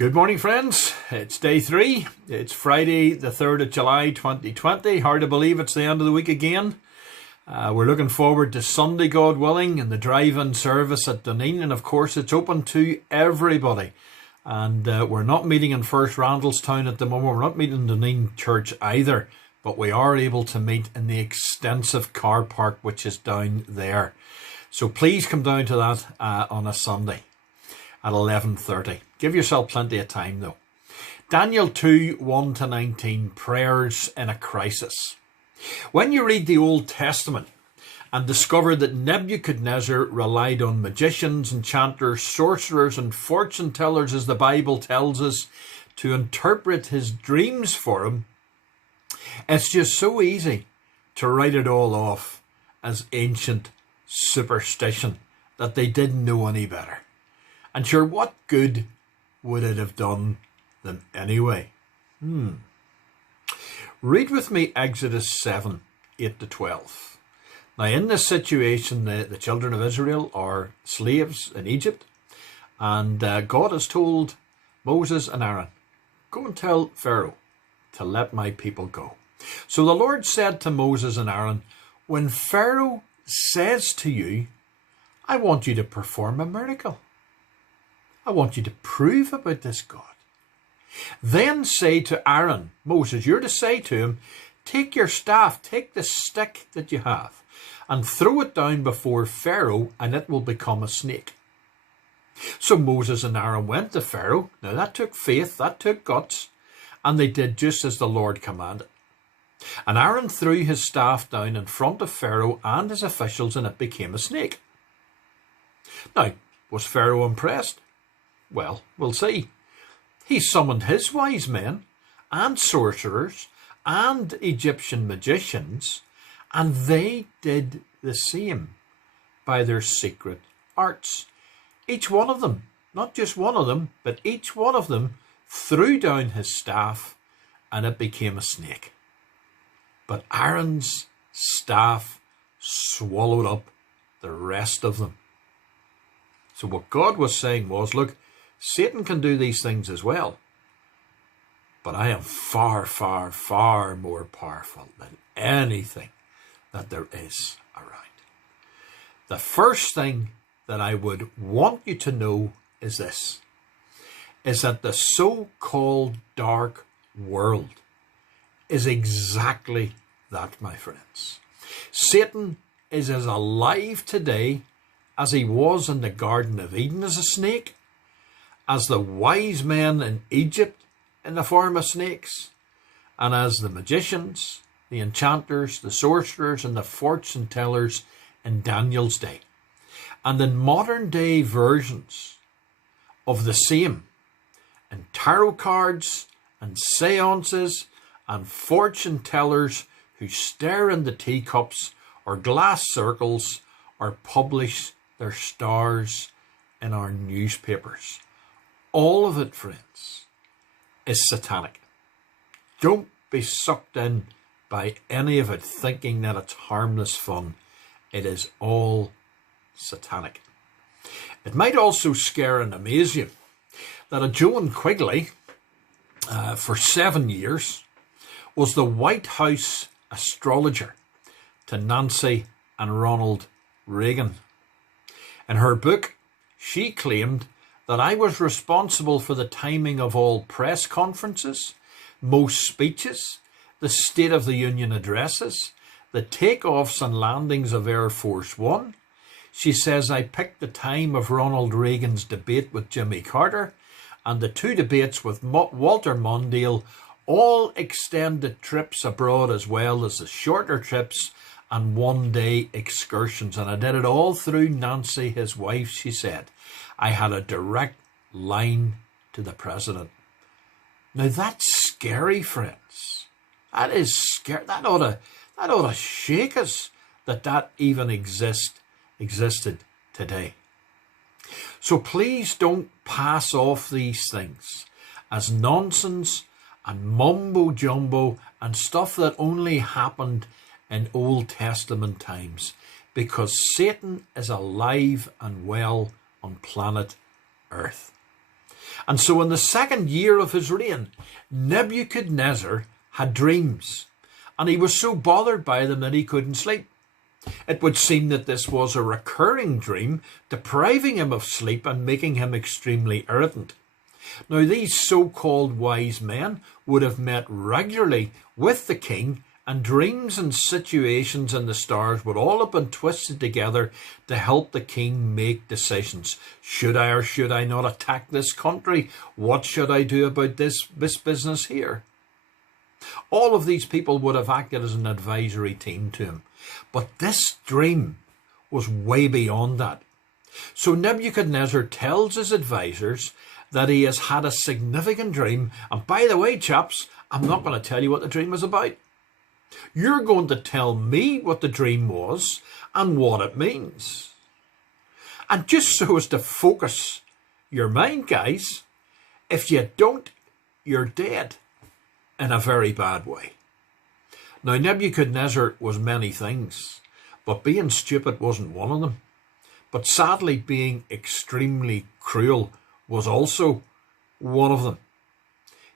Good morning, friends. It's day 3. It's Friday, the 3rd of July, 2020. Hard to believe it's the end of the week again. We're looking forward to Sunday, God willing, and the drive-in service at Dunedin. And of course, it's open to everybody. And we're not meeting in First Randallstown at the moment. We're not meeting in Dunedin Church either. But we are able to meet in the extensive car park, which is down there. So please come down to that on a Sunday at 11:30. Give yourself plenty of time though. Daniel 2, 1-19, prayers in a crisis. When you read the Old Testament and discover that Nebuchadnezzar relied on magicians, enchanters, sorcerers and fortune tellers, as the Bible tells us, to interpret his dreams for him, it's just so easy to write it all off as ancient superstition, that they didn't know any better. And sure, what good would it have done them anyway? Read with me Exodus 7, 8-12. Now, in this situation, the children of Israel are slaves in Egypt, and God has told Moses and Aaron, go and tell Pharaoh to let my people go. So the Lord said to Moses and Aaron, when Pharaoh says to you, I want you to perform a miracle. I want you to prove about this God. Then say to Aaron, Moses, you're to say to him, take your staff, take the stick that you have, and throw it down before Pharaoh, and it will become a snake. So Moses and Aaron went to Pharaoh. Now that took faith, that took guts, and they did just as the Lord commanded. And Aaron threw his staff down in front of Pharaoh and his officials, and it became a snake. Now, was Pharaoh impressed? Well, we'll see. He summoned his wise men and sorcerers and Egyptian magicians, and they did the same by their secret arts. Each one of them, not just one of them, but each one of them threw down his staff, and it became a snake. But Aaron's staff swallowed up the rest of them. So what God was saying was, look, Satan can do these things as well, but I am far, far, far more powerful than anything that there is around. The first thing that I would want you to know is this, is that the so-called dark world is exactly that, my friends. Satan is as alive today as he was in the Garden of Eden as a snake, as the wise men in Egypt in the form of snakes, and as the magicians, the enchanters, the sorcerers, and the fortune tellers in Daniel's day. And in modern day versions of the same, and tarot cards, and seances, and fortune tellers who stare into teacups or glass circles or publish their stars in our newspapers. All of it, friends, is satanic. Don't be sucked in by any of it thinking that it's harmless fun. It is all satanic. It might also scare and amaze you that a Joan Quigley, for 7 years, was the White House astrologer to Nancy and Ronald Reagan. In her book, she claimed that I was responsible for the timing of all press conferences, most speeches, the State of the Union addresses, the takeoffs and landings of Air Force One. She says I picked the time of Ronald Reagan's debate with Jimmy Carter and the 2 debates with Walter Mondale, all extended trips abroad as well as the shorter trips and one-day excursions. And I did it all through Nancy, his wife, she said. I had a direct line to the president. Now that's scary, friends. That is scary. That ought to shake us that even existed today. So please don't pass off these things as nonsense and mumbo jumbo and stuff that only happened in Old Testament times, because Satan is alive and well on planet Earth. And so in the second year of his reign, Nebuchadnezzar had dreams, and he was so bothered by them that he couldn't sleep. It would seem that this was a recurring dream, depriving him of sleep and making him extremely irritant. Now, these so-called wise men would have met regularly with the king, and dreams and situations in the stars would all have been twisted together to help the king make decisions. Should I or should I not attack this country? What should I do about this business here? All of these people would have acted as an advisory team to him. But this dream was way beyond that. So Nebuchadnezzar tells his advisors that he has had a significant dream. And by the way, chaps, I'm not going to tell you what the dream was about. You're going to tell me what the dream was and what it means. And just so as to focus your mind, guys, if you don't, you're dead in a very bad way. Now, Nebuchadnezzar was many things, but being stupid wasn't one of them. But sadly, being extremely cruel was also one of them.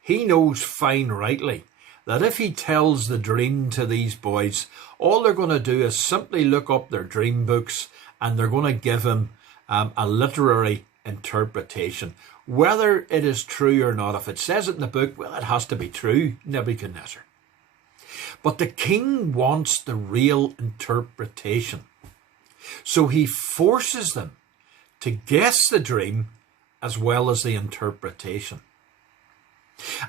He knows fine rightly that if he tells the dream to these boys, all they're going to do is simply look up their dream books and they're going to give him a literary interpretation. Whether it is true or not, if it says it in the book, well, it has to be true, Nebuchadnezzar. But the king wants the real interpretation. So he forces them to guess the dream as well as the interpretation.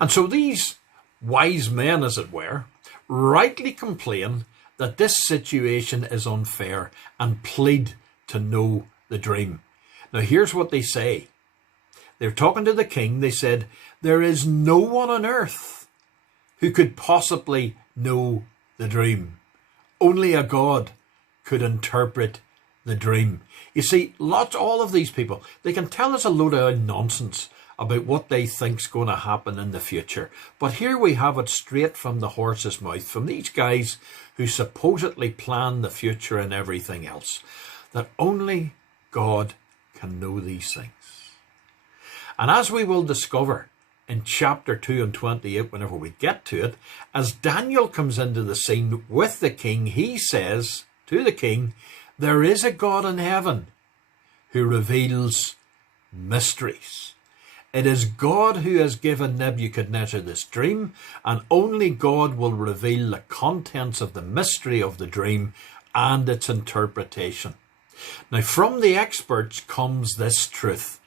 And so these wise men, as it were, rightly complain that this situation is unfair and plead to know the dream. Now here's what they say. They're talking to the king. They said, there is no one on earth who could possibly know the dream. Only a God could interpret the dream. You see, all of these people, they can tell us a load of nonsense about what they think's going to happen in the future. But here we have it straight from the horse's mouth, from these guys who supposedly plan the future and everything else, that only God can know these things. And as we will discover in chapter 2 and 28, whenever we get to it, as Daniel comes into the scene with the king, he says to the king, there is a God in heaven who reveals mysteries. It is God who has given Nebuchadnezzar this dream, and only God will reveal the contents of the mystery of the dream and its interpretation. Now, from the experts comes this truth.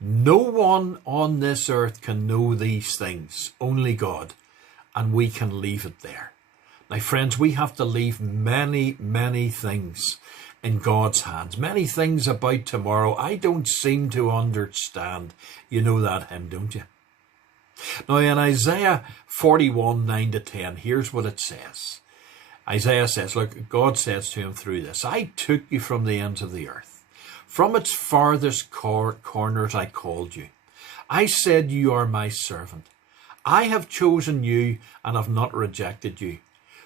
No one on this earth can know these things, only God, and we can leave it there. Now, friends, we have to leave many, many things in God's hands. Many things about tomorrow I don't seem to understand. You know that hymn, don't you? Now, in Isaiah 41, 9-10, here's what it says. Isaiah says, look, God says to him through this, I took you from the ends of the earth. From its farthest corners I called you. I said, you are my servant. I have chosen you and have not rejected you.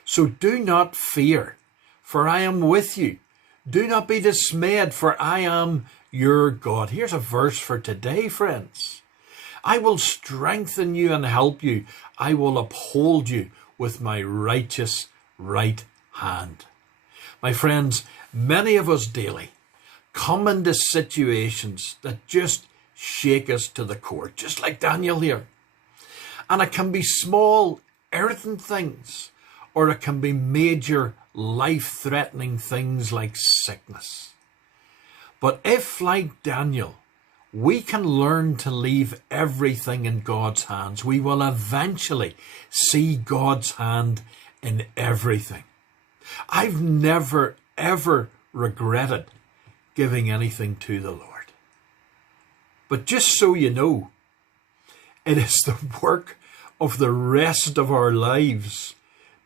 So do not fear, for I am with you. Do not be dismayed, for I am your God. Here's a verse for today, friends. I will strengthen you and help you. I will uphold you with my righteous right hand. My friends, many of us daily come into situations that just shake us to the core, just like Daniel here. And it can be small, irritant things, or it can be major, life-threatening things like sickness. But if, like Daniel, we can learn to leave everything in God's hands, we will eventually see God's hand in everything. I've never, ever regretted giving anything to the Lord. But just so you know, it is the work of the rest of our lives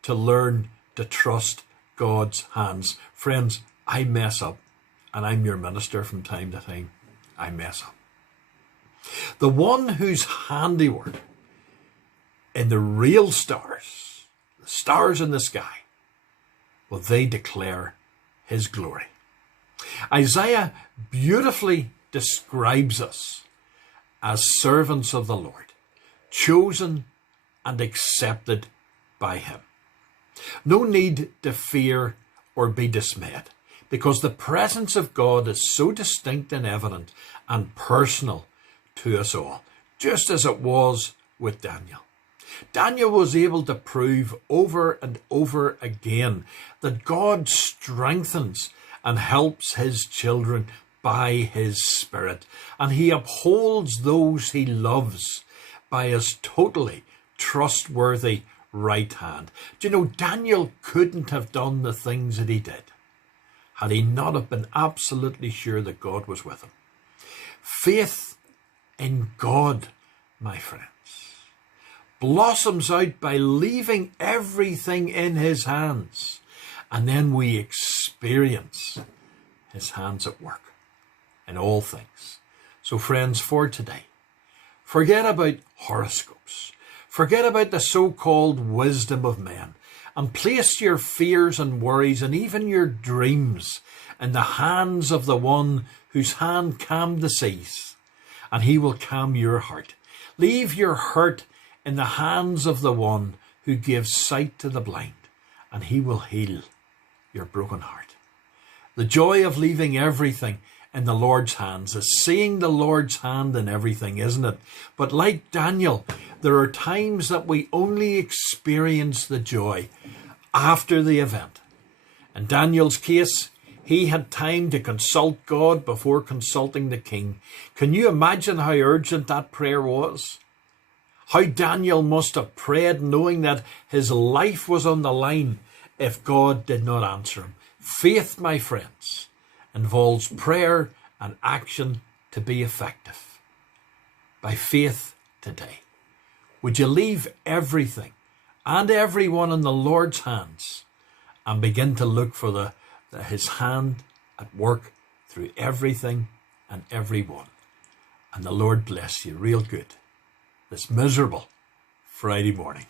to learn to trust God's hands. Friends, I mess up, and I'm your minister from time to time. I mess up. The one whose handiwork in the real stars, the stars in the sky, will they declare his glory. Isaiah beautifully describes us as servants of the Lord, chosen and accepted by him. No need to fear or be dismayed, because the presence of God is so distinct and evident and personal to us all, just as it was with Daniel. Daniel was able to prove over and over again that God strengthens and helps his children by his Spirit, and he upholds those he loves by his totally trustworthy right hand. Do you know, Daniel couldn't have done the things that he did had he not have been absolutely sure that God was with him. Faith in God, my friends, blossoms out by leaving everything in his hands, and then we experience his hands at work in all things. So friends, for today, forget about horoscopes, forget about the so-called wisdom of men, and place your fears and worries and even your dreams in the hands of the one whose hand calmed the seas, and he will calm your heart. Leave your hurt in the hands of the one who gives sight to the blind, and he will heal your broken heart. The joy of leaving everything in the Lord's hands is seeing the Lord's hand in everything, isn't it? But like Daniel, there are times that we only experience the joy after the event. In Daniel's case, he had time to consult God before consulting the king. Can you imagine how urgent that prayer was? How Daniel must have prayed knowing that his life was on the line if God did not answer him. Faith, my friends, involves prayer and action to be effective. By faith today, would you leave everything and everyone in the Lord's hands and begin to look for his hand at work through everything and everyone? And the Lord bless you real good this miserable Friday morning.